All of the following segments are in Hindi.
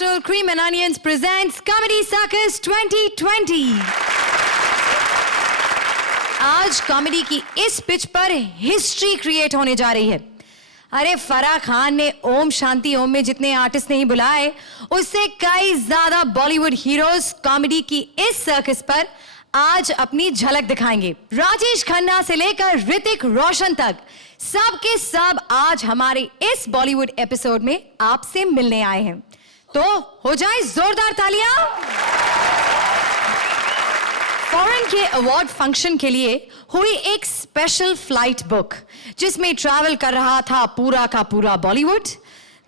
International Cream and Onions presents Comedy Circus 2020. आज कॉमेडी की इस पिच पर हिस्ट्री क्रिएट होने जा रही है। अरे फराह खान ने ओम शांति ओम में जितने आर्टिस्ट नहीं बुलाए, उससे कई ज्यादा बॉलीवुड हीरोज कॉमेडी की इस सर्कस पर आज अपनी झलक दिखाएंगे। राजेश खन्ना से लेकर ऋतिक रोशन तक सब के सब आज हमारे इस बॉलीवुड एपिसोड में आपसे मिलने आए हैं, तो हो जाए जोरदार तालियां। फॉरेन के अवार्ड फंक्शन के लिए हुई एक स्पेशल फ्लाइट बुक, जिसमें ट्रैवल कर रहा था पूरा का पूरा बॉलीवुड।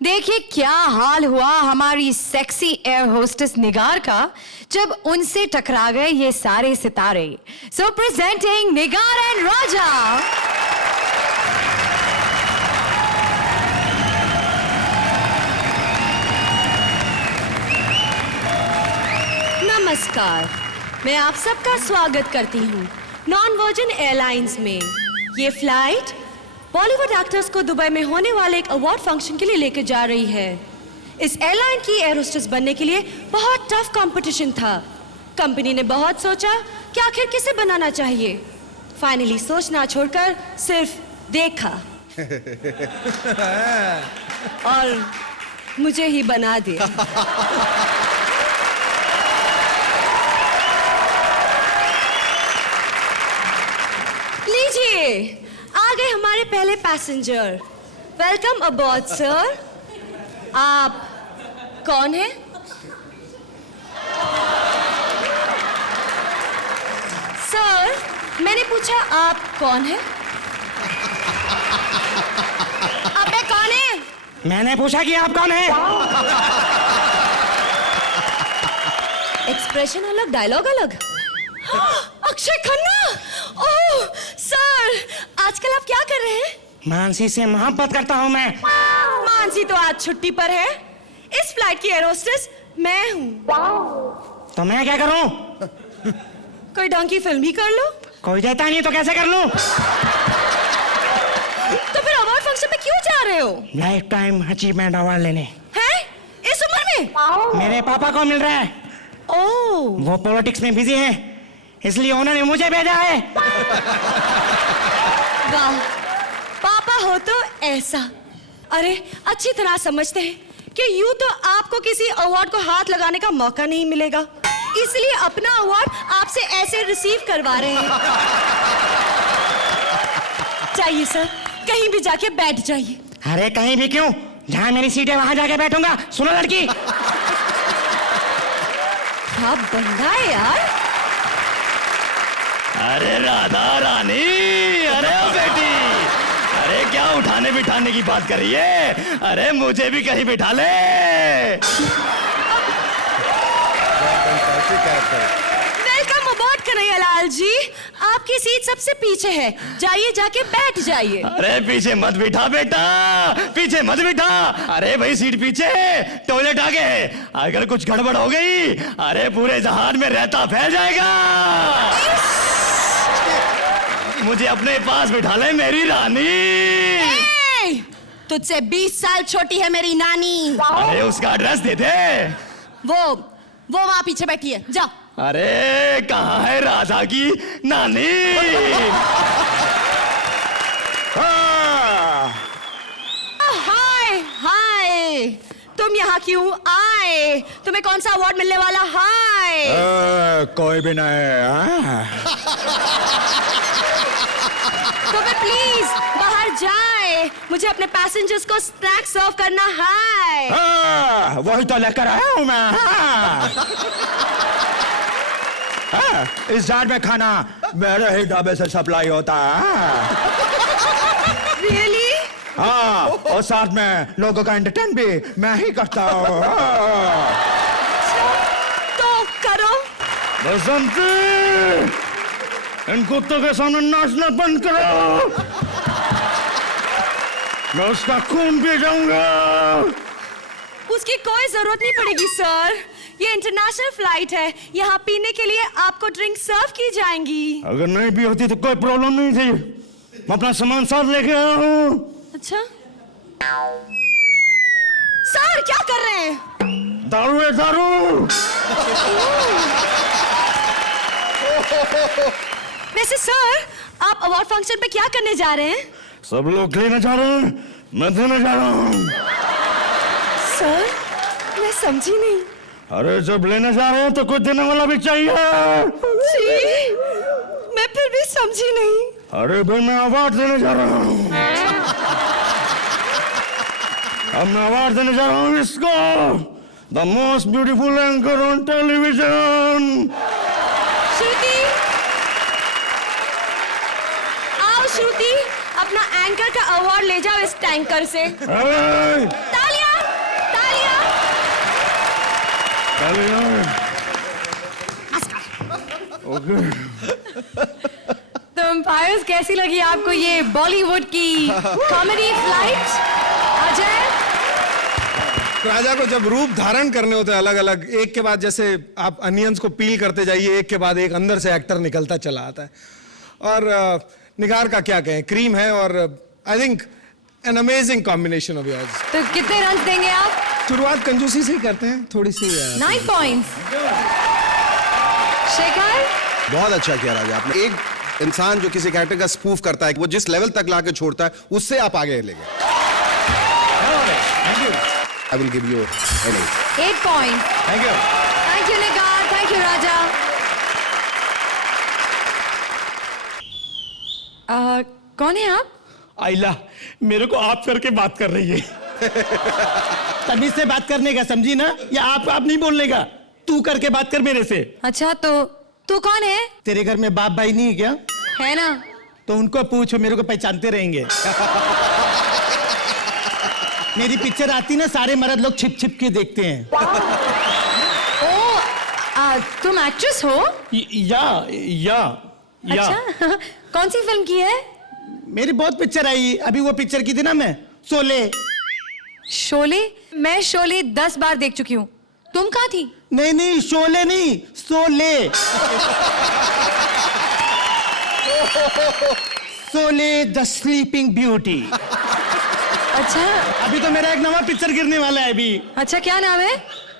देखिए क्या हाल हुआ हमारी सेक्सी एयर होस्टेस निगार का जब उनसे टकरा गए ये सारे सितारे। सो प्रेजेंटिंग निगार एंड राजा। नमस्कार, मैं आप सबका स्वागत करती हूँ नॉन वर्जिन एयरलाइंस में। ये फ्लाइट बॉलीवुड एक्टर्स को दुबई में होने वाले एक अवार्ड फंक्शन के लिए लेकर जा रही है। इस एयरलाइन की एयर होस्टेस बनने के लिए बहुत टफ कंपटीशन था। कंपनी ने बहुत सोचा कि आखिर किसे बनाना चाहिए। फाइनली सोचना छोड़कर सिर्फ देखा और मुझे ही बना दिया। लीजिए, आ गए हमारे पहले पैसेंजर। Welcome अबॉर्ड sir. आप कौन हैं? सर, मैंने पूछा आप कौन हैं? अबे कौन है? मैंने पूछा कि आप कौन हैं? एक्सप्रेशन अलग, डायलॉग अलग। अक्षय खन्ना! ओह सर, आजकल आप क्या कर रहे हैं? मानसी से मोहब्बत करता हूँ मैं। मानसी तो आज छुट्टी पर है। इस फ्लाइट की एयर होस्टेस मैं हूँ। तो मैं क्या करूँ? कोई ढंग की फिल्म ही कर लो। कोई देता नहीं तो कैसे कर लूँ? तो फिर अवार्ड फंक्शन में क्यों जा रहे हो? लाइफ टाइम अचीवमेंट अवार्ड लेने। हैं? इस उम्र में? मेरे पापा को मिल रहा है। ओह, वो पॉलिटिक्स में बिजी हैं, इसलिए उन्होंने मुझे भेजा है। वाह, पापा हो तो ऐसा। अरे अच्छी तरह समझते हैं कि यूं तो आपको किसी अवार्ड को हाथ लगाने का मौका नहीं मिलेगा, इसलिए अपना अवार्ड आपसे ऐसे रिसीव करवा रहे हैं। चाहिए सर, कहीं भी जाके बैठ जाइए। अरे कहीं भी क्यों, जहाँ मेरी सीट है वहां जाके बैठूंगा। सुनो लड़की, क्या बंदा है यार। अरे राधा रानी, अरे बेटी, अरे क्या उठाने बिठाने की बात कर रही है? अरे मुझे भी कहीं बिठा ले। वेलकम अबॉर्ड कन्हैयालाल जी। आपकी सीट सबसे पीछे है, जाइए जाके बैठ जाइए। अरे पीछे मत बिठा बेटा, पीछे मत बिठा। अरे भाई सीट पीछे, टॉयलेट आगे है। अगर कुछ गड़बड़ हो गई, अरे पूरे जहान में रहता फैल जाएगा। मुझे अपने पास बिठा ले मेरी रानी। तुझसे 20 साल छोटी है मेरी नानी। अरे उसका एड्रेस दे दे। वो वहां पीछे बैठी है, जाओ। अरे कहाँ है राधा की नानी? हाय हाय, तुम यहाँ क्यों आए? तुम्हें कौन सा अवार्ड मिलने वाला? हाय। कोई भी नहीं। तो फिर प्लीज बाहर जाए, मुझे अपने पैसेंजर्स को स्नैक्स सर्व करना। हाय। वही तो लेकर आया हूँ मैं। इस जार में खाना मेरे ही ढाबे से सप्लाई होता है। रियली? हाँ, और साथ में लोगों का एंटरटेन भी मैं ही करता हूँ। तो करो। बसंती, इन कुत्तों के सामने नाचना बंद करो। मैं उसका खून पी जाऊंगा। उसकी कोई जरूरत नहीं पड़ेगी सर, ये इंटरनेशनल फ्लाइट है, यहाँ पीने के लिए आपको ड्रिंक सर्व की जाएंगी। अगर नहीं भी होती तो कोई प्रॉब्लम नहीं थी, मैं अपना सामान साथ लेके आया हूँ। अच्छा सर, क्या कर रहे हैं? दारू है दारू। वैसे सर, आप अवार्ड फंक्शन पे क्या करने जा रहे हैं? सब लोग लेना चाह रहे हैं, मैं देना चाह रहा हूँ। सर, मैं समझी नहीं। अरे जब लेना चाह रहे हैं तो कुछ देने वाला भी चाहिए। जी, मैं फिर भी समझी नहीं। अरे भाई मैं अवार्ड देने जा रहा हूँ। अब मैं अवार्ड देने जा रहा हूँ इसको, the most beautiful anchor on television. Shruti, आओ श्रुति, अपना एंकर का अवार्ड ले जाओ इस टैंकर से। अरे तालियां, तालियां। ओके, तो एम्पायर्स, कैसी लगी आपको ये बॉलीवुड की कॉमेडी फ्लाइट? अजय, राजा को जब रूप धारण करने होते हैं अलग अलग, एक के बाद, जैसे आप अनियंस को पील करते जाइए, एक के बाद एक अंदर से एक्टर निकलता चला आता है। और निगार का क्या कहें, क्रीम है, और I think an amazing combination of yours. तो कितने रन देंगे आप? शुरुआत कंजूसी से ही करते हैं, थोड़ी सी 9 पॉइंट्स। शेखर, बहुत अच्छा किया राजा आपने। एक इंसान जो किसी कैरेक्टर का स्पूफ करता है, वो जिस लेवल तक लाके छोड़ता है, उससे आप आगे ले गए। I will give you 8 points. Thank you. Thank you Nigar, thank you Raja. कौन है आप? आइला, मेरे को आप करके बात कर रही है। तमीज से बात करने का, समझी ना? या आप नहीं बोलने का, तू करके बात कर मेरे से। अच्छा, तो तू कौन है? तेरे घर में बाप भाई नहीं है क्या? है ना। तो उनको पूछो, मेरे को पहचानते रहेंगे। मेरी पिक्चर आती ना, सारे मर्द लोग छिप छिप के देखते हैं। ओ, तुम एक्ट्रेस हो? या अच्छा, कौन सी फिल्म की है? मेरी बहुत पिक्चर आई, अभी वो पिक्चर की थी ना मैं, शोले। शोले? मैं शोले 10 बार देख चुकी हूँ। तुम कहाँ थी? नहीं, शोले नहीं, Sholay. Sholay the sleeping beauty. अच्छा अभी तो मेरा एक नया पिक्चर गिरने वाला है अभी। अच्छा, क्या नाम है?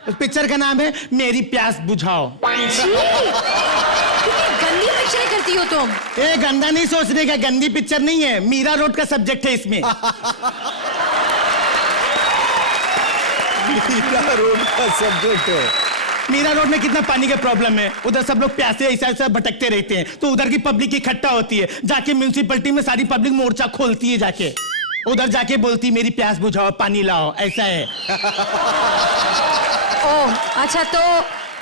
उस पिक्चर का नाम है मेरी प्यास बुझाओ। कितनी गंदी पिक्चरें करती हो तुम। ए, गंदा नहीं सोचने का, गंदी पिक्चर नहीं है, मीरा रोड का सब्जेक्ट है इसमें। मीरा रोड का सब्जेक्ट है। मीरा रोड में कितना पानी का प्रॉब्लम है, उधर सब लोग प्यासे ऐसा भटकते रहते हैं, तो उधर की पब्लिक इकट्ठा होती है, जाके म्यूनिसिपैलिटी में सारी पब्लिक मोर्चा खोलती है, जाके उधर जाके बोलती मेरी प्यास बुझाओ, पानी लाओ, ऐसा है। ओह, अच्छा, तो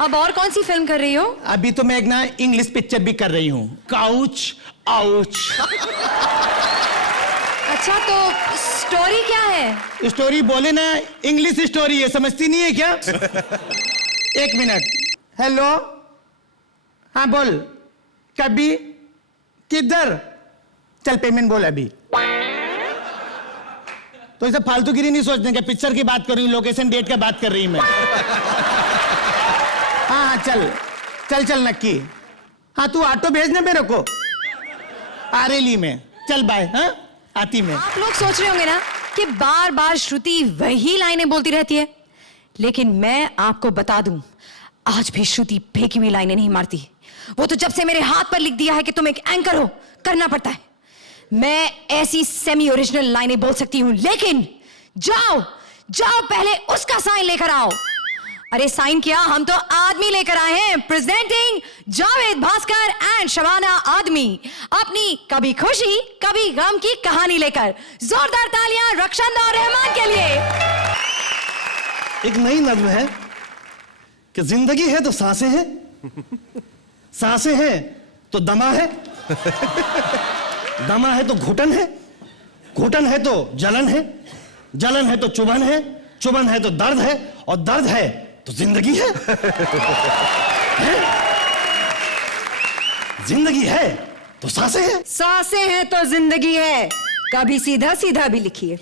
अब और कौन सी फिल्म कर रही हो? अभी तो मैं एक ना इंग्लिश पिक्चर भी कर रही हूँ, काउच आउच। अच्छा, तो स्टोरी क्या है? स्टोरी बोले ना, इंग्लिश स्टोरी है, समझती नहीं है क्या? एक मिनट। हेलो, हाँ बोल। कभी? किधर? चल पेमेंट बोल अभी। तो इसे फालतूगिरी नहीं सोचने का, पिक्चर की बात कर रही हूँ, लोकेशन डेट का बात कर रही हूँ मैं। हाँ चल नक्की। हाँ तू ऑटो भेजना मेरे को आरेली में। चल बाय। हाँ आती मैं। आप लोग सोच रहे होंगे ना कि बार बार श्रुति वही लाइनें बोलती रहती है, लेकिन मैं आपको बता दूं, आज भी श्रुति फेंकी हुई लाइनें नहीं मारती। वो तो जब से मेरे हाथ पर लिख दिया है कि तुम एक एंकर हो, करना पड़ता है। मैं ऐसी सेमी ओरिजिनल लाइनें बोल सकती हूं, लेकिन जाओ पहले उसका साइन लेकर आओ। अरे साइन किया, हम तो आदमी लेकर आए हैं। प्रेजेंटिंग जावेद भास्कर एंड शबाना आदमी, अपनी कभी खुशी कभी गम की कहानी लेकर। जोरदार तालियां रक्षांदा और रहमान के लिए। एक नई नज्म है कि जिंदगी है तो सांसें हैं, सांसें हैं तो दमा है, दमा है तो घुटन है, घुटन है तो जलन है, जलन है तो चुभन है, चुभन है तो दर्द है, और दर्द है तो जिंदगी है। जिंदगी है तो सांसें हैं, सांसें हैं तो जिंदगी है, कभी सीधा सीधा भी लिखिए।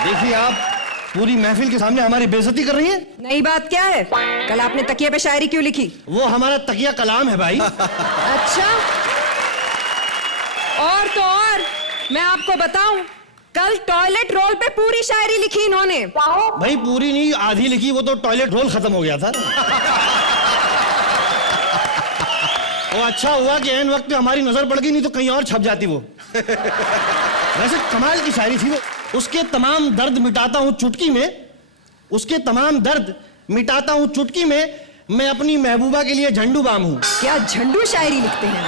देखिए आप पूरी महफिल के सामने हमारी बेइज्जती कर रही हैं। नई बात क्या है? कल आपने तकिए पे शायरी क्यों लिखी? वो हमारा तकिया कलाम है भाई। अच्छा, और तो और मैं आपको बताऊं, कल टॉयलेट रोल पे पूरी शायरी लिखी इन्होंने। भाई पूरी नहीं, आधी लिखी, वो तो टॉयलेट रोल खत्म हो गया था। वो अच्छा हुआ कि ऐन वक्त पे हमारी नजर पड़ गई, नहीं तो कहीं और छप जाती वो। वैसे कमाल की शायरी थी वो। उसके तमाम दर्द मिटाता हूं चुटकी में, उसके तमाम दर्द मिटाता हूं चुटकी में, मैं अपनी महबूबा के लिए झंडू बाम हूं। क्या झंडू शायरी लिखते हैं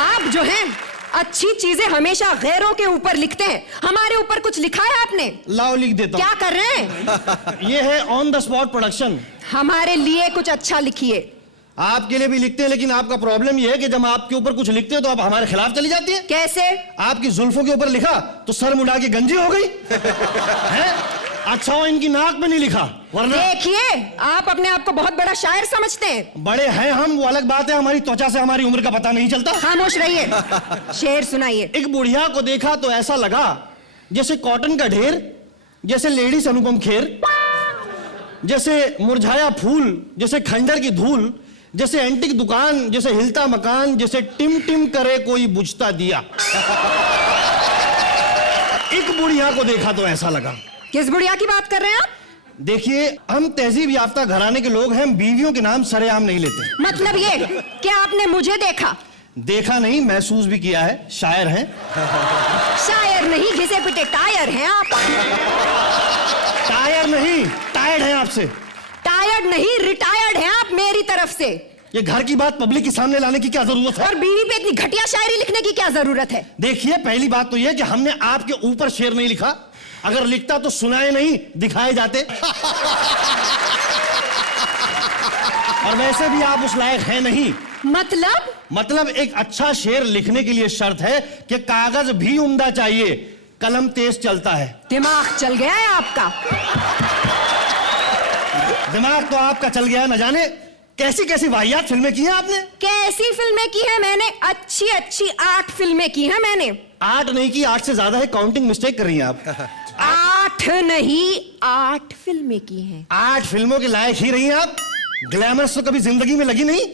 आप। जो हैं अच्छी चीजें हमेशा गैरों के ऊपर लिखते हैं, हमारे ऊपर कुछ लिखा है आपने? लाओ लिख देता क्या कर रहे हैं? हूं। ये है ऑन द स्पॉट प्रोडक्शन। हमारे लिए कुछ अच्छा लिखिए। आपके लिए भी लिखते हैं, लेकिन आपका प्रॉब्लम यह है कि जब आपके ऊपर कुछ लिखते हैं तो आप हमारे खिलाफ चली जाती है। कैसे? आपकी जुल्फों के ऊपर लिखा तो सर मुड़ा के गंजी हो गई है? अच्छा हो इनकी नाक में नहीं लिखा, वरना। देखिए आप अपने आप को बहुत बड़ा शायर समझते हैं। बड़े हैं हम, वो अलग बात है, हमारी त्वचा से हमारी उम्र का पता नहीं चलता। खामोश रहिए, शेर सुनाइए। एक बुढ़िया को देखा तो ऐसा लगा जैसे कॉटन का ढेर, जैसे लेडीज अनुपम खेर, जैसे मुरझाया फूल, जैसे खंडर की धूल, जैसे एंटिक दुकान, जैसे हिलता मकान, जैसे टिम टिम करे कोई बुझता दिया। एक बुढ़िया को देखा तो ऐसा लगा। किस बुढ़िया की बात कर रहे हैं आप? देखिए हम तहजीब याफ्ता घराने के लोग हैं, बीवियों के नाम सरेआम नहीं लेते। मतलब ये क्या आपने मुझे देखा? देखा नहीं, महसूस भी किया है। शायर हैं। शायर नहीं, घिसे पिटे टायर हैं आप। टायर नहीं, टायर्ड हैं आपसे। टायर्ड नहीं, रिटायर्ड हैं आप मेरी तरफ से। ये घर की बात पब्लिक के सामने लाने की क्या जरूरत है? और बीवी पे इतनी घटिया शायरी लिखने की क्या जरूरत है? देखिए पहली बात तो यह कि हमने आपके ऊपर शेर नहीं लिखा, अगर लिखता तो सुनाए नहीं दिखाए जाते। और वैसे भी आप उस लायक हैं नहीं। मतलब एक अच्छा शेर लिखने के लिए शर्त है कि कागज भी उम्दा चाहिए, कलम तेज चलता है। दिमाग चल गया है आपका। दिमाग तो आपका चल गया है, न जाने कैसी कैसी वाहियात फिल्में की हैं आपने। कैसी फिल्में की हैं मैंने? अच्छी अच्छी 8 फिल्में की हैं मैंने। 8 नहीं की, 8 से ज्यादा है, काउंटिंग मिस्टेक कर रही हैं आप। 8 नहीं, 8 फिल्में की हैं। 8 फिल्मों के लायक ही रही हैं आप। ग्लैमरस तो कभी जिंदगी में लगी नहीं।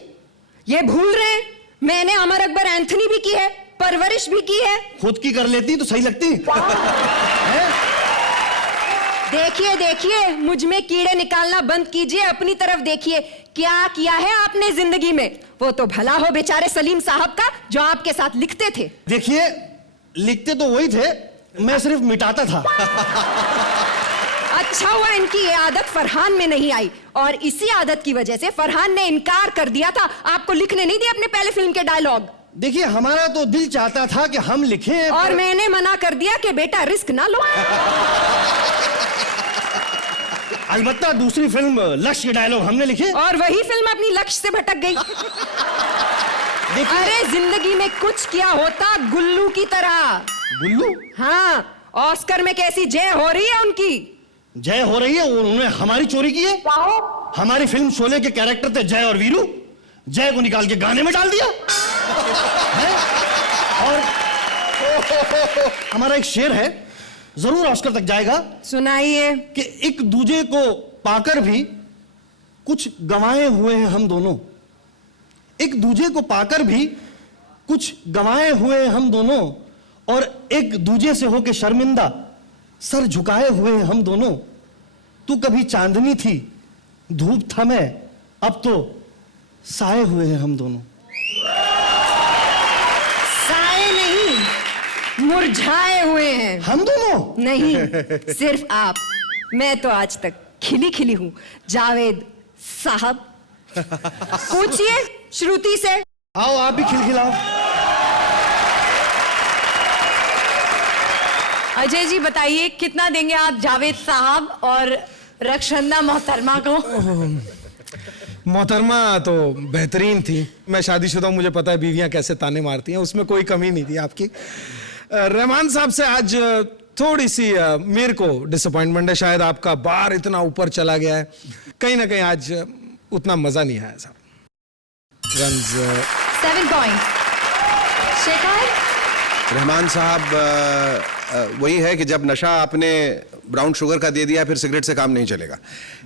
ये भूल रहे हैं, मैंने अमर अकबर एंथनी भी की है, परवरिश भी की है। खुद की कर लेती तो सही लगती है? देखिए देखिए, मुझ में कीड़े निकालना बंद कीजिए, अपनी तरफ देखिए। क्या किया है आपने जिंदगी में? वो तो भला हो बेचारे सलीम साहब का, जो आपके साथ लिखते थे। देखिए लिखते तो वही थे, मैं सिर्फ मिटाता था। अच्छा हुआ इनकी ये आदत फरहान में नहीं आई, और इसी आदत की वजह से फरहान ने इनकार कर दिया था, आपको लिखने नहीं दिया अपने पहले फिल्म के डायलॉग। देखिए हमारा तो दिल चाहता था कि हम लिखें, और मैंने मना कर दिया कि बेटा रिस्क ना लो। अलबत्ता दूसरी फिल्म लक्ष्य के डायलॉग हमने लिखे, और वही फिल्म अपनी लक्ष्य से भटक गई। अरे जिंदगी में कुछ किया होता गुल्लू की तरह। गुल्लू? हाँ, ऑस्कर में कैसी जय हो रही है उनकी। जय हो रही है, उन्होंने हमारी चोरी की है। हमारी फिल्म शोले के कैरेक्टर थे जय और वीरू, जय को निकाल के गाने में डाल दिया है? और हमारा एक शेर है, जरूर ऑस्कर तक जाएगा। सुनाइए। कि एक दूजे को पाकर भी कुछ गंवाए हुए हैं हम दोनों। एक दूजे को पाकर भी कुछ गंवाए हुए हैं हम दोनों, और एक दूजे से होके शर्मिंदा सर झुकाए हुए हैं हम दोनों। तू कभी चांदनी थी, धूप था मैं, अब तो साए हुए हैं हम दोनों। साए नहीं, मुरझाए हुए हैं हम दोनों नहीं, सिर्फ आप। मैं तो आज तक खिली खिली हूं जावेद साहब। पूछिए श्रुति से। आओ आप भी खिलखिलाओ। अजय जी बताइए कितना देंगे आप जावेद साहब और रक्षंदा मोहतरमा को? मोहतरमा तो बेहतरीन थी। मैं शादीशुदा हूं, मुझे पता है बीवियां कैसे ताने मारती हैं, उसमें कोई कमी नहीं थी आपकी। रहमान साहब से आज थोड़ी सी मेरे को डिसअपॉइंटमेंट है, शायद आपका बार इतना ऊपर चला गया है, कहीं ना कहीं आज उतना मजा नहीं आया साहब। 7 पॉइंट। शेखर? रहमान साहब वही है कि जब नशा आपने ब्राउन शुगर का दे दिया फिर सिगरेट से काम नहीं चलेगा,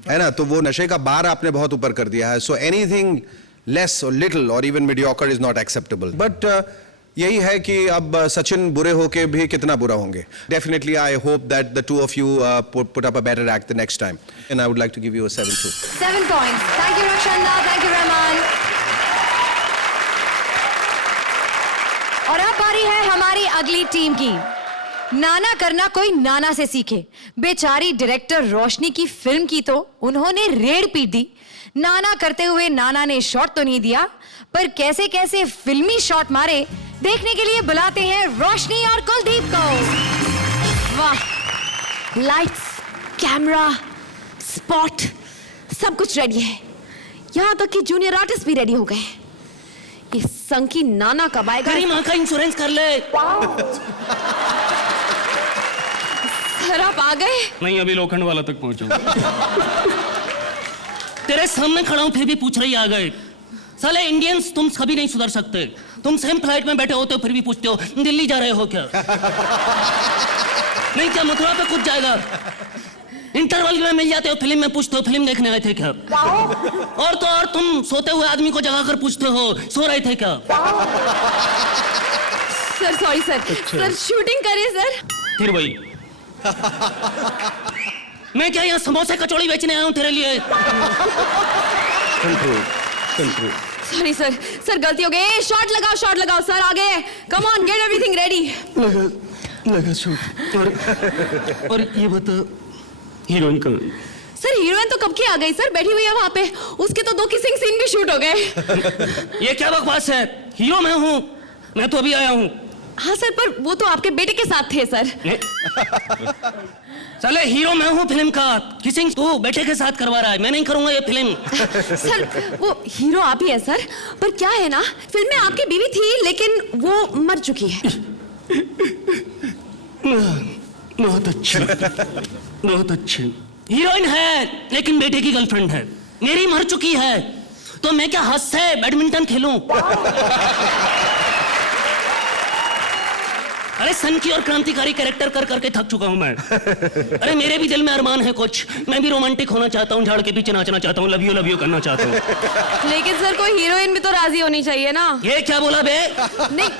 है ना? तो वो नशे का बार आपने बहुत ऊपर कर दिया है। सो एनीथिंग लेस और लिटिल और even mediocre is not acceptable. But यही है कि अब सचिन बुरे होके भी कितना बुरा होंगे. Definitely, I hope that the two of you put up a better act the next time. And I would like to give you a 7-2. 7 points. Thank you, Rakshanda. Thank you, Rahman. और अब बारी है हमारी अगली टीम की. नाना करना कोई नाना से सीखे. बेचारी डायरेक्टर रोशनी की फिल्म की तो उन्होंने रेड पीट दी. नाना करते हुए नाना ने शॉट तो नहीं दिया, पर कैसे कैसे फिल्मी शॉट मारे देखने के लिए बुलाते हैं रोशनी और कुलदीप को. वाह, लाइट्स, कैमरा, स्पॉट, सब कुछ रेडी है. यहाँ तक कि जूनियर आर्टिस्ट भी रेडी हो गए. ये संकी नाना कब आएगा? तेरी माँ का इंश्योरेंस कर ले. सर आप आ गए? नहीं, अभी लोखंड वाला तक पहुंचा. तेरे सामने खड़ा हूं फिर भी पूछ रही आ गए. साले इंडियंस, तुम कभी नहीं सुधर सकते. तुम सेम फ्लाइट में बैठे होते हो फिर भी पूछते हो दिल्ली जा रहे हो क्या? नहीं, क्या मथुरा पे कुछ जाएगा? इंटरवल में मिल जाते हो फिल्म में, पूछते हो फिल्म देखने आए थे क्या? और तो और तुम सोते हुए आदमी को जगा कर पूछते हो सो रहे थे क्या? Sir sorry sir. Sir shooting करें सर. फिर वही. मैं क्या यहाँ समोसे कचौड़ी बेचने आया हूँ तेरे लिए? Control. Sorry sir. सर गलती हो गई. शॉट लगाओ सर. आगे come on, get everything ready. लगा शूट. और ये बता, हीरोइन कहाँ है? सर हीरोइन तो कब की आ गई सर, बैठी हुई है वहाँ पे. उसके तो 2 किसिंग सीन भी शूट हो गए. ये क्या बकवास है? हीरो मैं हूँ, मैं तो अभी आया हूँ. हाँ सर, पर वो तो आपके बेटे के साथ थे सर. साले हीरो मैं हूँ फिल्म का. किसिंग तू बेटे के साथ करवा रहा है, मैं नहीं करूंगा ये फिल्म. सर वो हीरो आप ही है सर, पर क्या है ना, फिल्म में आपकी बीवी थी लेकिन वो मर चुकी है. बहुत अच्छी. हीरोइन है लेकिन बेटे की गर्लफ्रेंड है. मेरी मर चुकी है तो मैं क्या हंस से बैडमिंटन खेलूं? अरे सन की और क्रांतिकारी कैरेक्टर कर करके थक चुका हूं मैं. अरे मेरे भी दिल में अरमान है कुछ. मैं भी रोमांटिक होना चाहता हूं, झाड़ के पीछे नाचना चाहता हूं, लव यू करना चाहता हूं. लेकिन सर कोई हीरोइन भी तो राजी होनी चाहिए ना. ये क्या बोला बे? नहीं,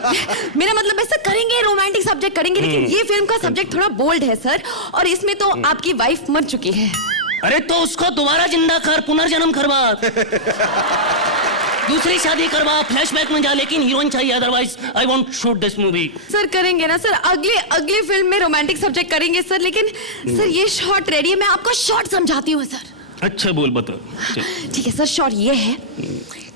मेरा मतलब है सर करेंगे, रोमांटिक सब्जेक्ट करेंगे, लेकिन ये फिल्म का सब्जेक्ट थोड़ा बोल्ड है सर, और इसमें तो आपकी वाइफ मर चुकी है. अरे तो उसको दोबारा जिंदा कर, पुनर्जन्म करवा, दूसरी शादी करवा, फ्लैशबैक में जा, लेकिन हीरोइन चाहिए, otherwise I won't shoot this movie. Sir करेंगे ना सर, अगली फिल्म में रोमांटिक सब्जेक्ट करेंगे सर, लेकिन सर ये शॉट रेडी है. मैं आपको शॉट समझाती हूँ सर. अच्छा बोल बता. ठीक है सर. शॉट ये है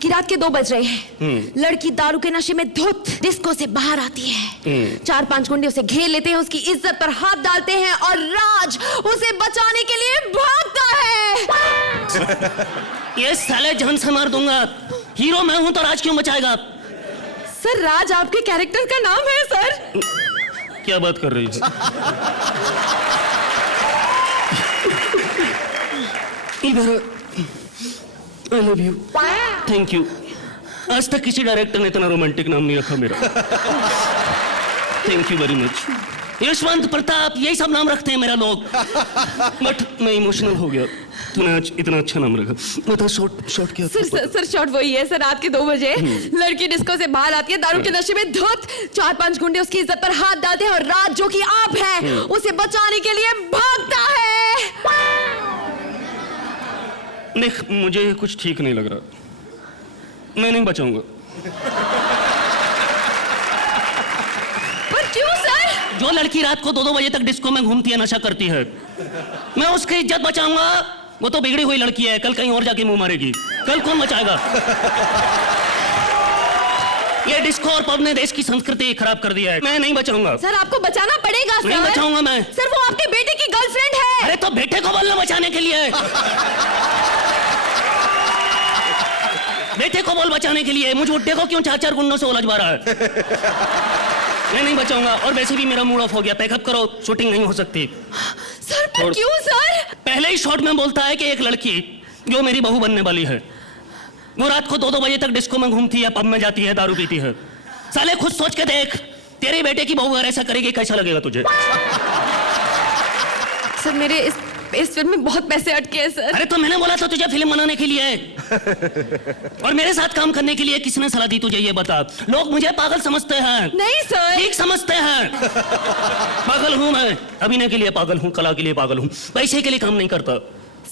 कि रात के 2 बज रहे हैं. लड़की दारू के नशे में धुत डिस्को से बाहर आती है. 4-5 गुंडे उसे घेर लेते हैं, उसकी इज्जत पर हाथ डालते हैं और राज उसे बचाने के लिए भागता है. ये साले जान से मार दूंगा. हीरो मैं हूं तो राज क्यों बचाएगा? सर राज आपके कैरेक्टर का नाम है सर. क्या बात कर रही है? इधर I love you. Thank you. आज तक किसी डायरेक्टर ने इतना रोमांटिक नाम नहीं रखा मेरा. Thank you very much. Yashwant, Pratap, यही सब नाम रखते हैं मेरा लोग. बट मैं इमोशनल हो गया. तूने आज इतना अच्छा नाम रखा. बता शॉट क्या था? सर शॉट वही है सर. रात के 2 बजे लड़की डिस्को से बाहर आती है, दारू के नशे में धुत. 4-5 गुंडे उसकी इज्जत पर हाथ डालते हैं और राज जो कि आप हैं उसे बचाने के लिए भागता है. देख, मुझे कुछ ठीक नहीं लग रहा. मैं नहीं बचाऊंगा. पर क्यों सर? जो लड़की रात को 2-2 बजे तक डिस्को में घूमती है, नशा करती है, मैं उसकी इज्जत बचाऊंगा? वो तो बिगड़ी हुई लड़की है, कल कहीं और जाके मुंह मारेगी. कल कौन बचाएगा? ये डिस्को और पब ने देश की संस्कृति खराब कर दिया है. मैं नहीं बचाऊंगा. सर आपको बचाना पड़ेगा सर. नहीं बचाऊंगा मैं. सर वो आपके बेटे की गर्लफ्रेंड है. अरे तो बेटे को बोलना बचाने के लिए. बेटे को बोल बचाने के लिए. मुझे बुड्ढे को क्यों 4-4 गुंडों से उलझवा रहा है? मैं नहीं बचाऊंगा. और वैसे भी मेरा मूड ऑफ हो गया. पैकअप करो, शूटिंग नहीं हो सकती. सर पर क्यों सर? पहले ही शॉट में बोलता है कि एक लड़की जो मेरी बहू बनने वाली है, वो रात को 2-2 बजे तक डिस्को में घूमती है, पब में जाती है, दारू पीती है. साले खुद सोच के देख, तेरे बेटे की बहू अगर ऐसा करेगी, कैसा लगेगा तुझे? सर मेरे इस फिल्म में बहुत पैसे अटके हैं सर. अरे तो मैंने बोला था तुझे फिल्म बनाने के लिए. और मेरे साथ काम करने के लिए किसने सलाह दी तुझे ये बता? लोग मुझे पागल समझते हैं। नहीं सर। ठीक समझते हैं। पागल हूं मैं, अभिनय के लिए पागल हूं, कला के लिए पागल हूं, पैसे के लिए काम नहीं करता।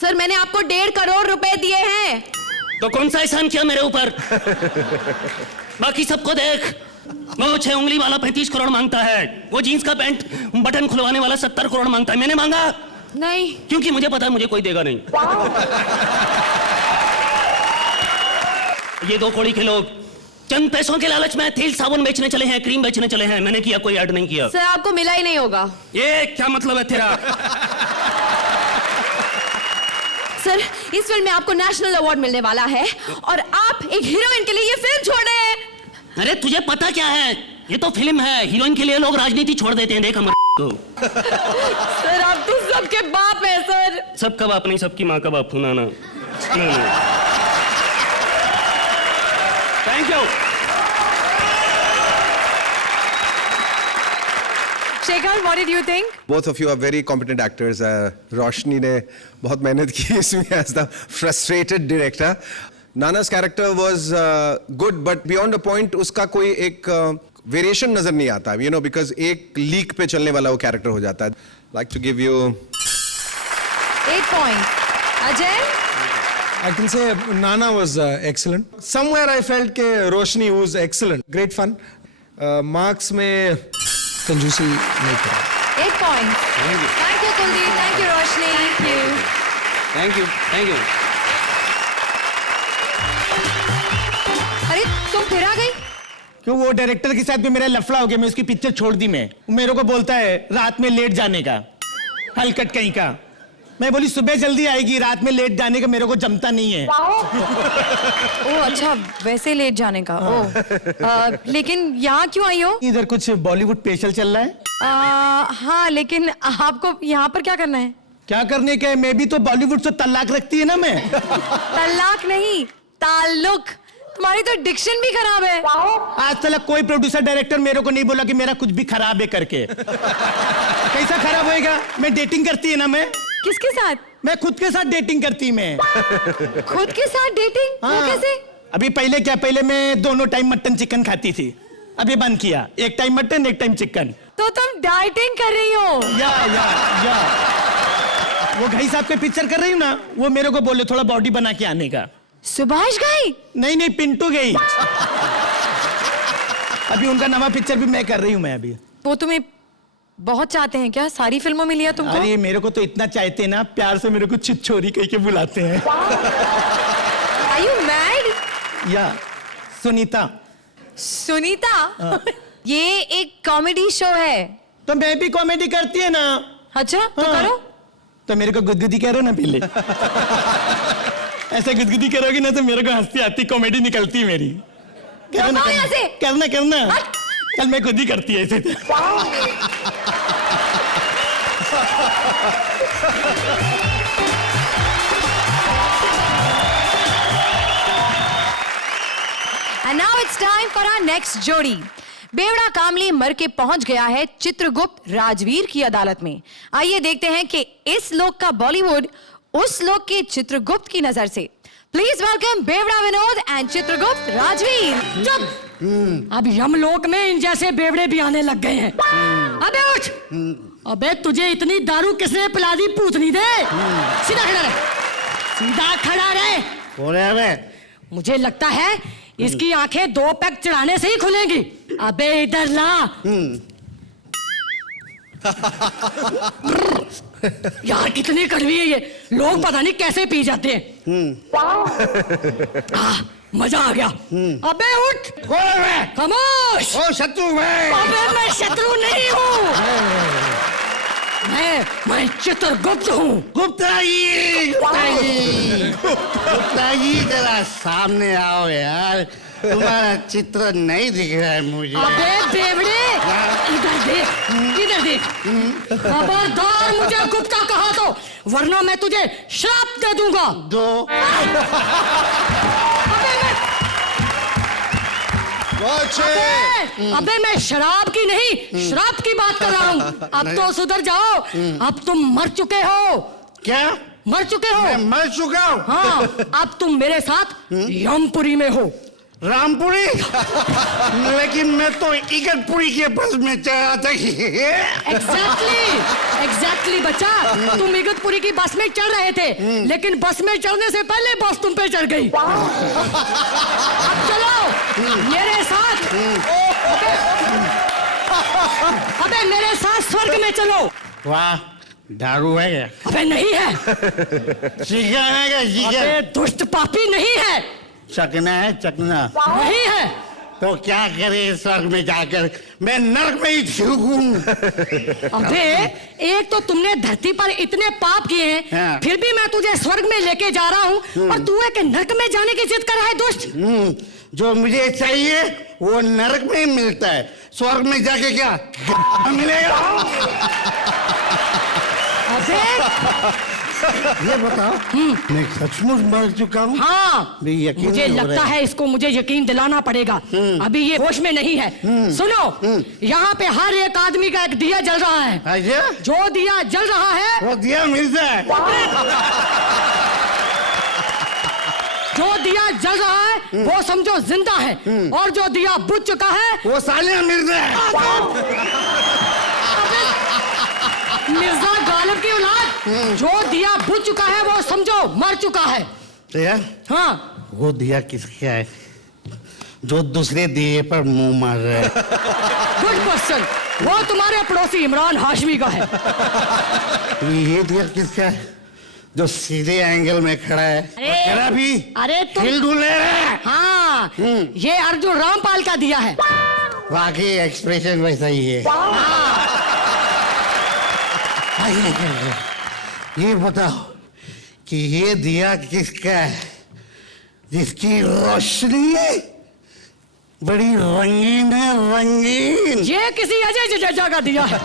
सर मैंने आपको 1.5 करोड़ रुपए दिए हैं। तो कौन सा एहसान किया मेरे ऊपर? बाकी सबको देख, वो 6 उंगली वाला 35 करोड़ मांगता है, वो जीन्स का पैंट बटन खुलवाने वाला 70 करोड़ मांगता है। मैंने मांगा नहीं, क्योंकि मुझे पता है मुझे कोई देगा नहीं। ये 2 कौड़ी के लोग चंद पैसों के लालच में तेल साबुन बेचने चले हैं, क्रीम बेचने चले हैं। मैंने किया, कोई ऐड नहीं किया। सर आपको मिला ही नहीं होगा। ये क्या मतलब है तेरा? सर इस फिल्म में आपको नेशनल अवार्ड मिलने वाला है और आप एक हीरोइन के लिए ये फिल्म छोड़ रहे हैं। अरे तुझे पता क्या है, ये तो फिल्म है, हीरोइन के लिए लोग राजनीति छोड़ देते हैं। देख हम को। सर आप तो सबके बाप है सर। सबका बाप नहीं, सबकी माँ का बाप हूं। ना thank you. Shekhar, what did you think? Both of you are very competent actors. रोशनी ने बहुत मेहनत की इसमें as the frustrated director. Nana's character was good, but beyond a point उसका कोई एक वेरिएशन नजर नहीं आता, you know, because एक लीक पे चलने वाला वो कैरेक्टर हो जाता है. Like to give you 8 points. Ajay? I can say Nana was excellent. Somewhere I felt के रोशनी was excellent. Great fun. Marks में कंजूसी नहीं करा. 8 points. Thank you Kuldeep, thank you Roshni. Thank you. अरे तुम फिर आ गई? क्यों, वो डायरेक्टर के साथ भी मेरा लफड़ा हो गया, मैं उसकी पिक्चर छोड़ दी। मैं मेरे को बोलता है रात में लेट जाने का, हलकट कहीं का। मैं बोली सुबह जल्दी आएगी, रात में लेट जाने का मेरे को जमता नहीं है। ओ अच्छा, वैसे लेट जाने का। ओ लेकिन यहाँ क्यों आई हो? इधर कुछ बॉलीवुड स्पेशल चल रहा है। हाँ, लेकिन आपको यहाँ पर क्या करना है? क्या करने का है, मैं भी तो बॉलीवुड से तलाक रखती है ना मैं। तलाक नहीं, ताल्लुक। तुम्हारी तो डिक्शन भी खराब है। आज तक कोई प्रोड्यूसर डायरेक्टर मेरे को नहीं बोला कि मेरा कुछ भी खराब है करके। कैसा खराब होएगा? मैं डेटिंग करती है ना मैं। किसके साथ? मैं खुद के साथ डेटिंग करती मैं। खुद के साथ डेटिंग? वो हाँ। कैसे? अभी पहले क्या, पहले मैं दोनों टाइम मटन चिकन खाती थी, अभी बंद किया, एक टाइम मटन एक टाइम चिकन। तो तुम डाइटिंग कर रही हो? या वो घाई साहब के पिक्चर कर रही हूँ ना, वो मेरे को बोले थोड़ा बॉडी बना के आने का। सुभाष घाई? नहीं, पिंटू गई। अभी उनका नवा पिक्चर भी मैं कर रही हूँ मैं अभी। वो तुम्हें बहुत चाहते हैं क्या? सारी फिल्मों में लिया तुमको? अरे मेरे को तो इतना चाहते ना, प्यार से मेरे को छिछोरी कह के बुलाते हैं। Are you mad? या सुनीता। सुनीता? ये एक कॉमेडी शो है। तो मैं भी कॉमेडी करती है ना। अच्छा, तो हाँ। करो। तो मेरे को गुदगुदी करो ना पहले। ऐसे गुदगुदी करोगी ना तो मेरे को हंसी आती, कॉमेडी निकलती मेरी। आओ यहाँ से। करना। कल मैं खुद ही करती है ऐसे। And now it's time for our next जोड़ी। बेवड़ा कामली मर के पहुंच गया है चित्रगुप्त राजवीर की अदालत में। आइए देखते हैं कि इस लोक का बॉलीवुड उस लोक के चित्रगुप्त की नजर से। प्लीज वेलकम बेवड़ा विनोद एंड चित्रगुप्त राजवीर। चुप! अब यमलोक में इन जैसे बेवड़े भी आने लग गए हैं। अबे उठ! अबे तुझे इतनी दारू किसने पिला दी पूतनी दे? सीधा खड़ा रहे, सीधा खड़ा रहे। मुझे लगता है इसकी आंखें 2 पैक चढ़ाने से ही खुलेंगी। अबे इधर ला। यार कितनी कड़वी है ये, लोग पता नहीं कैसे पी जाते हैं। मजा आ गया। अबे उठ! खामोश! ओ शत्रु मैं। अबे मैं शत्रु नहीं हूँ, मैं चित्रगुप्त हूँ। गुप्ता जी जरा सामने आओ यार, तुम्हारा चित्र नहीं दिख रहा है मुझे। अबे बेवड़े, इधर देख। खबरदार मुझे गुप्ता कहा तो, वरना मैं तुझे श्राप दे दूंगा। अबे मैं शराब की नहीं, श्राप की बात कर रहा हूँ। अब तो सुधर जाओ, अब तुम मर चुके हो। क्या? मर चुके हो। मैं मर चुका हूँ। हाँ, अब तुम मेरे साथ यमपुरी में हो। रामपुरी लेकिन मैं तो इगतपुरी के बस में चढ़ा था। एग्जैक्टली बच्चा, तुम इगतपुरी की बस में चढ़ रहे थे, लेकिन बस में चढ़ने से पहले बस तुम पे चढ़ गई। अब चलो मेरे साथ, अबे मेरे साथ स्वर्ग में चलो। वाह, दारू है क्या? अबे नहीं है। चिकन है क्या? चिकन? अबे दुष्ट पापी नहीं है। चकना है, चकना नहीं है। तो क्या करे स्वर्ग में जाकर? मैं नरक में ही झुकूं। अबे एक तो तुमने धरती पर इतने पाप किए हैं, हाँ। फिर भी मैं तुझे स्वर्ग में लेके जा रहा हूँ और तू एक नरक में जाने की जिद कर रहा है दुष्ट। जो मुझे चाहिए वो नरक में ही मिलता है, स्वर्ग में जाके क्या मिलेगा? अबे ये बताओ, मैं सचमुच मर चुका हूँ? हाँ, भी यकीन मुझे नहीं हो लगता रहा है इसको मुझे यकीन दिलाना पड़ेगा। अभी ये होश में नहीं है। सुनो, यहाँ पे हर एक आदमी का एक दिया जल रहा है। अच्छा? जो दिया जल रहा है वो दिया मिलता है। जो दिया जल रहा है वो समझो जिंदा है, और जो दिया बुझ चुका है वो साले मिलता है। मिर्जा गालिब की औलाद, जो दिया बुझ चुका है वो समझो मर चुका है। क्या? हाँ, वो दिया किसका है जो दूसरे दिए पर मुंह मार रहा है? Good question. वो तुम्हारे पड़ोसी इमरान हाशमी का है। ये दिया किसका है जो सीधे एंगल में खड़ा है? खड़ा भी अरे तुम हिल-डुल रहा है। हाँ, ये अर्जुन रामपाल का दिया है। वाकई एक्सप्रेशन वैसा ही है। ये बताओ कि ये दिया किसका है जिसकी रोशनी बड़ी रंगीन है, रंगीन? ये किसी अजय जडेजा का दिया है।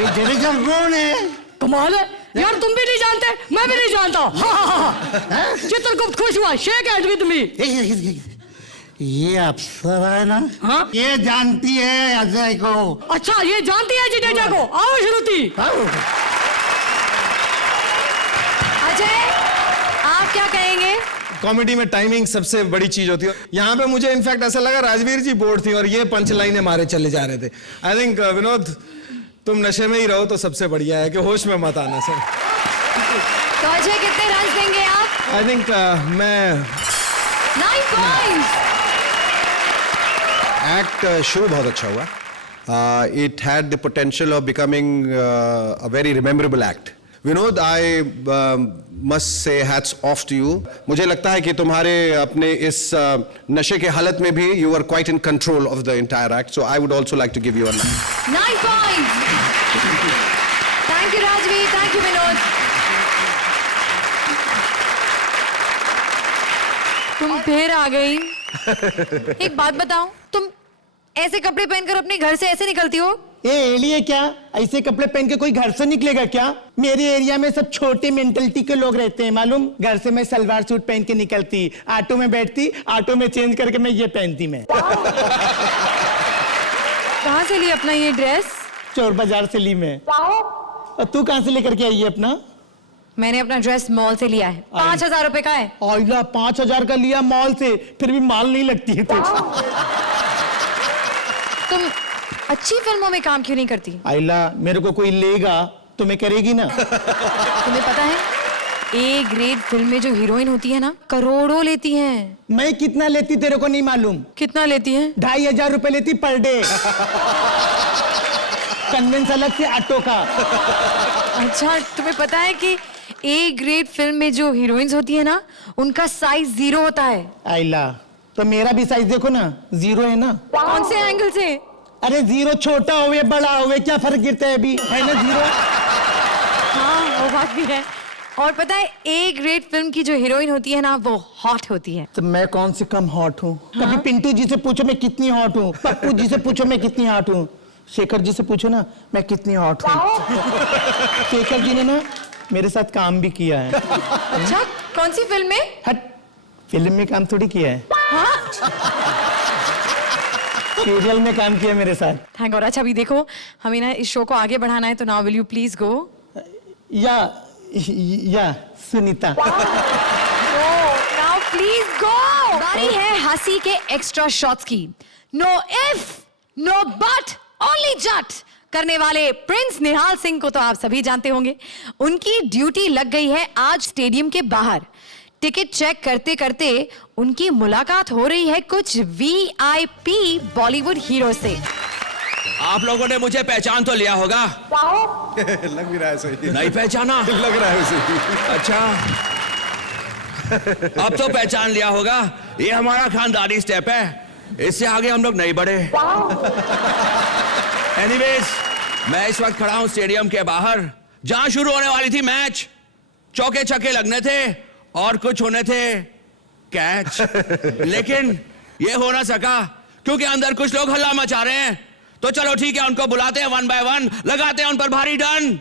ये जडेजा कौन है? कमाल है यार, तुम भी नहीं जानते, मैं भी नहीं जानता। हाँ। चित्रगुप्त खुश हुआ, शेक हैंड विद मी। ये अप्सरा है ना? हाँ? ये जानती है अजय को। अच्छा, ये जानती है जडेजा को। आओ श्रुति। अजय, आप क्या कहेंगे? कॉमेडी में टाइमिंग सबसे बड़ी चीज होती है। यहाँ पे मुझे इनफैक्ट ऐसा लगा राजवीर जी बोर्ड थी और ये पंच लाइनें मारे चले जा रहे थे। आई थिंक विनोद, तुम नशे में ही रहो तो सबसे बढ़िया है कि होश में मत आना सर। तो अजय कितने रन देंगे आप? आई थिंक मैं 9 पॉइंट्स। एक्ट शुरू बहुत अच्छा हुआ. It had the potential of becoming a very rememberable act. Vinod, I must say hats off to you. मुझे लगता है कि तुम्हारे अपने इस नशे के हालत में भी you were quite in control of the entire act. So I would also like to give you a 9 points. Thank you Rajveer, thank you Vinod. तुम फिर आ गई। एक बात बताओ, तुम ऐसे कपड़े पहनकर अपने घर से ऐसे निकलती हो? ये एलिए क्या, ऐसे कपड़े पहन के कोई घर से निकलेगा क्या? मेरे एरिया में सब छोटे मेंटलिटी के लोग रहते हैं मालूम। घर से मैं सलवार सूट पहन के निकलती, ऑटो में बैठती, ऑटो में चेंज करके मैं ये पहनती। मैं कहाँ से ली अपना ये ड्रेस? चोर बाजार से ली मैं। और तू कहाँ से लेकर के आई है अपना? मैंने अपना ड्रेस मॉल से लिया है, 5,000 रुपए का है। आइला 5,000 का लिया मॉल से, फिर भी माल नहीं लगती है तुझ। तुम अच्छी फिल्मों में काम क्यों नहीं करती? आइला, मेरे को कोई लेगा तो मैं करेगी ना। तुम्हें पता है ए ग्रेड फिल्म में जो हीरोइन होती है ना, करोड़ों लेती हैं। मैं कितना लेती तेरे को नहीं मालूम? कितना लेती हैं? 2,500 रुपए लेती पर डे। कन्वेंस अलग से ऑटो का। अच्छा, तुम्हें पता है कि ए ग्रेड फिल्म में जो हीरोइंस होती है ना, उनका साइज 0 होता है। आइला, तो मेरा भी साइज देखो ना, 0 है ना। कौन से एंगल से? अरे 0 छोटा हुए बड़ा हुए क्या फर्क गिरता है अभी, है ना 0। हाँ, वो बात भी है। और पता है ए ग्रेड फिल्म की जो हीरोइन होती है ना, वो हॉट होती है। तो मैं कौन से कम हॉट हूँ? हाँ? कभी पिंटू जी से पूछो मैं कितनी हॉट हूँ, पप्पू जी से पूछो मैं कितनी हॉट हूँ, शेखर जी से पूछो ना मैं कितनी हॉट हूँ। शेखर जी ने ना मेरे साथ काम भी किया है। अच्छा, कौन सी फिल्म में? हट, फिल्म में काम थोड़ी किया है। हाँ? सीरियल में काम किया मेरे साथ। Thank God. अच्छा, अभी देखो हमें ना इस शो को आगे बढ़ाना है, तो now will you please go? या या सुनीता। Now please go. बारी है हंसी के एक्स्ट्रा शॉट्स की। No if no but only जट करने वाले प्रिंस निहाल सिंह को तो आप सभी जानते होंगे। उनकी ड्यूटी लग गई है आज स्टेडियम के बाहर। टिकट चेक करते करते उनकी मुलाकात हो रही है कुछ VIP बॉलीवुड हीरो से। आप लोगों ने मुझे पहचान तो लिया होगा। लग भी रहा है सही। नहीं पहचाना? लग रहा है सही। अच्छा, अब तो पहचान लिया होगा। ये हमारा खानदानी स्टेप है, इससे आगे हम लोग नहीं बढ़े। एनीवेज, मैं इस वक्त खड़ा हूं स्टेडियम के बाहर, जहां शुरू होने वाली थी मैच। चौके छक्के लगने थे और कुछ होने थे कैच, लेकिन ये हो ना सका क्योंकि अंदर कुछ लोग हल्ला मचा रहे हैं। तो चलो ठीक है, उनको बुलाते हैं 1 by 1, लगाते हैं उन पर भारी done.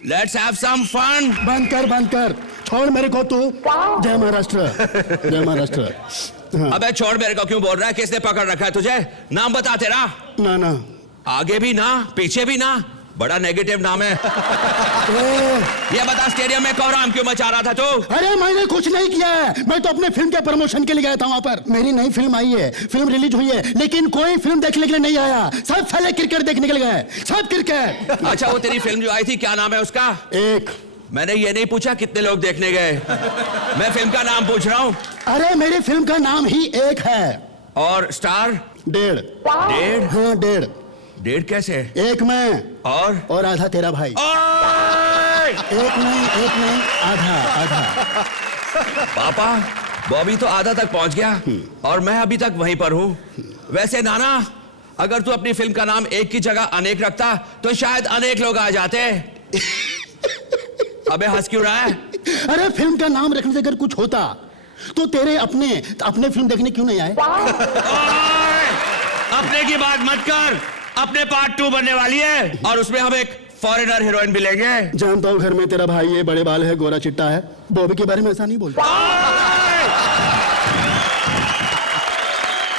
Let's have some fun. बंद कर, छोड़ मेरे को तू। जय महाराष्ट्र, जय महाराष्ट्र। हाँ। अबे छोड़, मेरे को क्यों बोल रहा है? किसने पकड़ रखा है तुझे? नाम बता तेरा। ना आगे भी ना, पीछे भी ना, बड़ा नेगेटिव नाम है। ये बता, स्टेडियम में कोहराम क्यों मचा रहा था तू? अरे मैंने कुछ नहीं किया है, मैं तो अपने फिल्म के प्रमोशन के लिए गया था वहाँ पर। मेरी नई फिल्म आई है, फिल्म रिलीज हुई है, लेकिन कोई फिल्म देखने के लिए नहीं आया। सब साले क्रिकेट देखने के लिए गए, सब क्रिकेट। अच्छा, वो तेरी फिल्म जो आई थी, क्या नाम है उसका? एक। मैंने ये नहीं पूछा कितने लोग देखने गए, मैं फिल्म का नाम पूछ रहा हूँ। अरे मेरी फिल्म का नाम ही एक है। और स्टार? 1.5। 1.5? हाँ 1.5। 1.5 कैसे? एक मैं और आधा तेरा भाई। एक नहीं आधा। पापा, बॉबी तो आधा तक पहुंच गया और मैं अभी तक वहीं पर हूँ। वैसे नाना, अगर तू अपनी फिल्म का नाम एक की जगह अनेक रखता तो शायद अनेक लोग आ जाते। अबे हंस क्यों रहा है? अरे फिल्म का नाम रखने से अगर कुछ होता तो तेरे अपने फिल्म देखने क्यों नहीं आए? अपने की बात मत कर, अपने पार्ट 2 बनने वाली है और उसमें हम एक फॉरेनर हीरोइन भी लेंगे। जानता हूँ घर में तेरा भाई है, बड़े बाल है, गोरा चिट्टा है। बॉबी के बारे में ऐसा नहीं बोलता।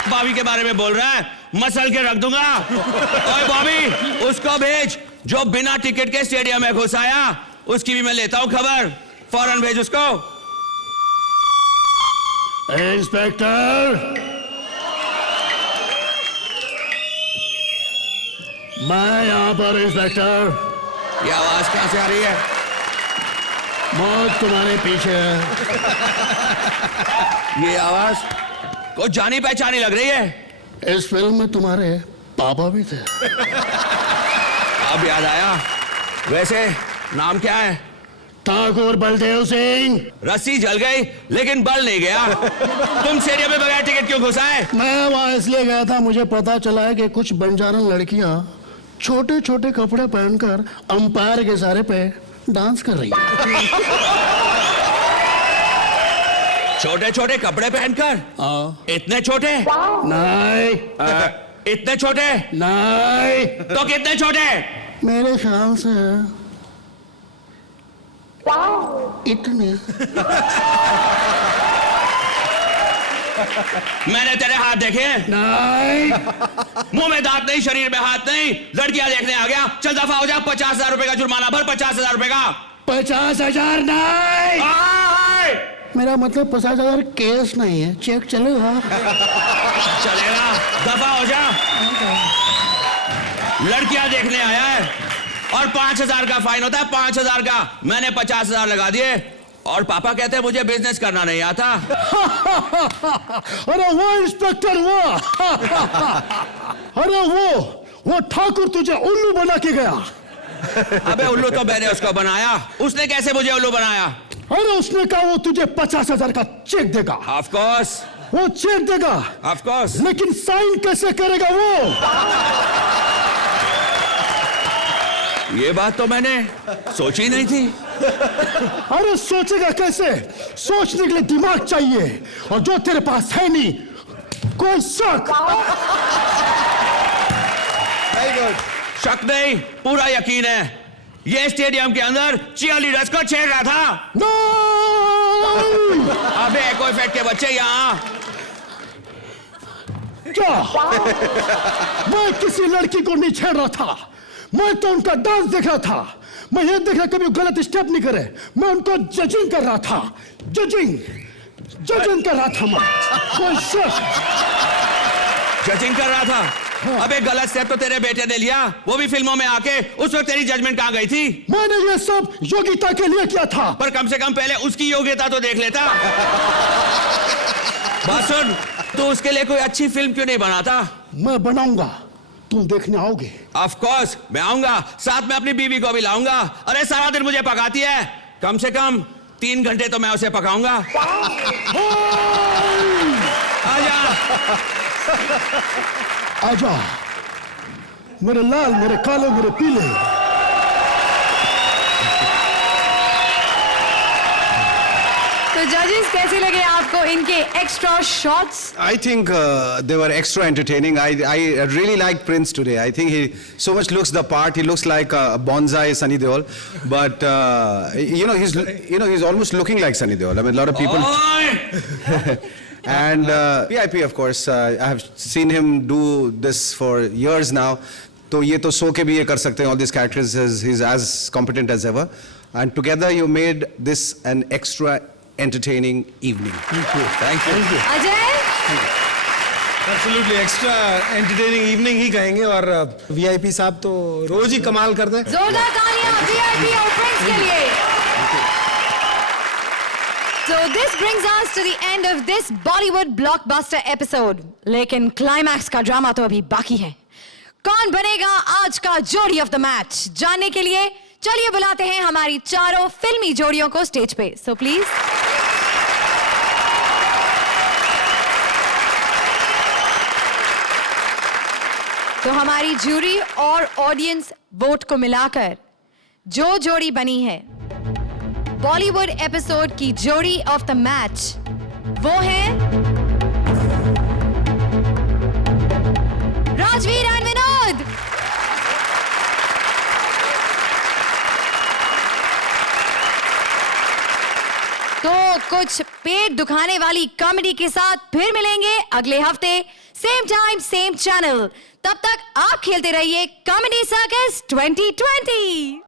बॉबी के बारे में बोल रहा है, मसल के रख दूंगा। ओए बॉबी, उसको भेज जो बिना टिकट के स्टेडियम में घुस आया। उसकी भी मैं लेता हूं खबर, फौरन भेज उसको। इंस्पेक्टर, मैं यहाँ पर इंस्पेक्टर। ये आवाज कहां से आ रही है? मौत तुम्हारे पीछे है। ये आवाज कुछ जानी पहचानी लग रही है। इस फिल्म में तुम्हारे पापा भी थे। अब याद आया। वैसे नाम क्या है? ठाकुर बलदेव सिंह। रस्सी जल गई लेकिन बल नहीं गया। तुम स्टेडियम में बगैर टिकट क्यों घुस आए? मैं वहां इसलिए गया था, मुझे पता चला है कि कुछ बंजारन लड़कियां छोटे छोटे कपड़े पहनकर अंपायर के इशारे पे डांस कर रही है। छोटे छोटे कपड़े पहनकर? इतने छोटे? नहीं। इतने छोटे? नहीं। तो कितने छोटे? मेरे ख्याल से इतने। मैंने तेरे हाथ देखे? नहीं। मुंह में दांत नहीं, शरीर में हाथ नहीं, लड़कियां देखने आ गया। चल दफा हो जा, 50,000 रुपए का जुर्माना भर। 50,000 रुपए का। 50,000 नहीं। मेरा मतलब 50,000 केस नहीं है, चेक चलेगा। चलेगा, दफा हो जा। लड़कियां देखने आया है और 5,000 का फाइन होता है, 5,000 का। मैंने 50,000 लगा दिए और पापा कहते हैं मुझे बिजनेस करना नहीं आता। अरे वो इंस्पेक्टर, वो अरे वो ठाकुर तुझे उल्लू बना के गया। अबे उल्लू तो मैंने उसको बनाया, उसने कैसे मुझे उल्लू बनाया? अरे उसने कहा वो तुझे 50,000 का चेक देगा। Of course. वो चेक देगा, ऑफ कोर्स। लेकिन साइन कैसे करेगा वो? ये बात तो मैंने सोची नहीं थी। अरे सोचेगा कैसे? सोचने के लिए दिमाग चाहिए, और जो तेरे पास है नहीं। कोई शक? Very good. शक नहीं, पूरा यकीन है। ये स्टेडियम के अंदर चीयरलीडर्स को छेड़ रहा था। अबे एको इफेक्ट के बच्चे यहाँ। क्या? मैं किसी लड़की को नहीं छेड़ रहा था, मैं तो उनका डांस देख रहा था। मैं ये देख रहा कभी गलत स्टेप नहीं करे। मैं उनको जजिंग कर रहा था, जजिंग कर रहा था मैं। कोई शक। जजिंग कर रहा था? अबे गलत स्टेप तो तेरे बेटे ने लिया, वो भी फिल्मों में आके। उस वक्त तेरी जजमेंट कहाँ गई थी? मैंने ये सब योग्यता के लिए किया था। पर कम से कम पहले उसकी योग्यता तो देख लेता। बात सुन, तू उसके लिए कोई अच्छी फिल्म क्यों नहीं बनाता? मैं बनाऊंगा, तुम देखने आओगे? ऑफ कोर्स मैं आऊंगा, साथ में अपनी बीवी को भी लाऊंगा। अरे सारा दिन मुझे पकाती है, कम से कम 3 घंटे तो मैं उसे पकाऊंगा। आजा। आजा मेरे लाल, मेरे काले, मेरे पीले। तो जजेस कैसे लगे आपको इनके extra shots? I think they were extra entertaining. I really like Prince today. I think he so much looks the part. He looks like a bonsai Sunny Deol, but he's almost looking like Sunny Deol. I mean, a lot of people. And PIP, of course, I have seen him do this for years now. तो ये तो सो के भी ये कर सकते हैं. All these characters, he's as competent as ever. And together you made this an extra entertaining evening. Thank you. Ajay? Absolutely extra entertaining evening he कहेंगे। और वीआईपी साहब तो रोज ही कमाल करते हैं। जोरदार तालियां वीआईपी और फ्रेंड्स के लिए। So this brings us to the end of this Bollywood blockbuster episode. लेकिन क्लाइमैक्स का ड्रामा तो अभी बाकी है। कौन बनेगा आज का जोड़ी ऑफ द मैच? जानने के लिए चलिए बुलाते हैं हमारी चारों फिल्मी जोड़ियों को स्टेज पे। So please. तो हमारी जूरी और ऑडियंस वोट को मिलाकर जो जोड़ी बनी है बॉलीवुड एपिसोड की जोड़ी ऑफ द मैच, वो है राजवीर एंड विनोद। तो कुछ पेट दुखाने वाली कॉमेडी के साथ फिर मिलेंगे अगले हफ्ते, सेम टाइम सेम चैनल। तब तक आप खेलते रहिए कॉमेडी सर्कस 2020।